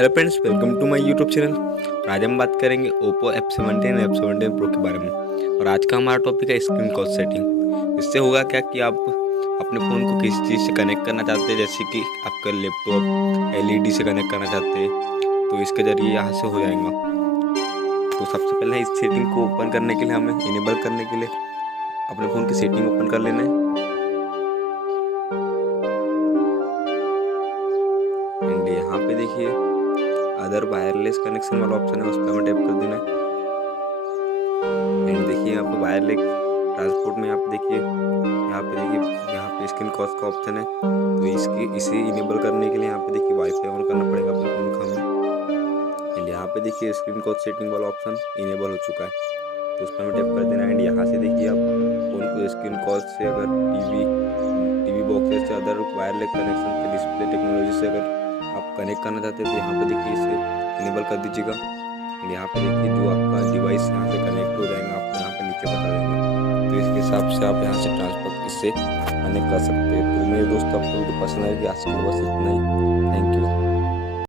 Hello friends, welcome to my YouTube channel. और आज हम बात करेंगे ओप्पो F17 और F17 Pro के बारे में। और आज का हमारा टॉपिक है स्क्रीन कॉल सेटिंग। इससे होगा क्या कि आप अपने फ़ोन को किसी चीज़ से कनेक्ट करना चाहते हैं, जैसे कि आपका लैपटॉप एलईडी से कनेक्ट करना चाहते हैं तो इसके ज़रिए यहाँ से हो जाएगा। तो सबसे पहले इस सेटिंग को ओपन करने के लिए, हमें इनेबल करने के लिए अपने फ़ोन की सेटिंग ओपन कर लेना है। एंड यहाँ पे देखिए अदर वायरलेस कनेक्शन वाला ऑप्शन है, उस पर हमें टैप कर देना है। एंड देखिए यहाँ पे वायरलेस ट्रांसपोर्ट में यहाँ पे देखिए स्क्रीन कॉस्ट का ऑप्शन है। तो इसे इनेबल करने के लिए यहाँ पे देखिए वाईफाई ऑन करना पड़ेगा अपने फ़ोन का हमें। एंड यहाँ पे देखिए स्क्रीन कॉस्ट सेटिंग वाला ऑप्शन इनेबल हो चुका है, तो उस पर हमें टैप कर देना है। एंड यहाँ से देखिए आप फ़ोन को स्क्रीन कॉस्ट से अगर टीवी बॉक्सेस से अदर वायरलेस कनेक्शन से डिस्प्ले टेक्नोलॉजी से अगर आप कनेक्ट करना चाहते हैं तो यहाँ पे देखिए इसे इनेबल कर दीजिएगा। एंड यहाँ पे देखिए जो आपका डिवाइस यहाँ से कनेक्ट हो जाएगा आपको यहाँ पे नीचे बता देंगे, तो इसके हिसाब से आप यहाँ से ट्रांसफर इससे कनेक्ट कर सकते हैं। तो मेरे दोस्त आपको वीडियो पसंद आएगी, आज के लिए बस इतना ही। Thank you.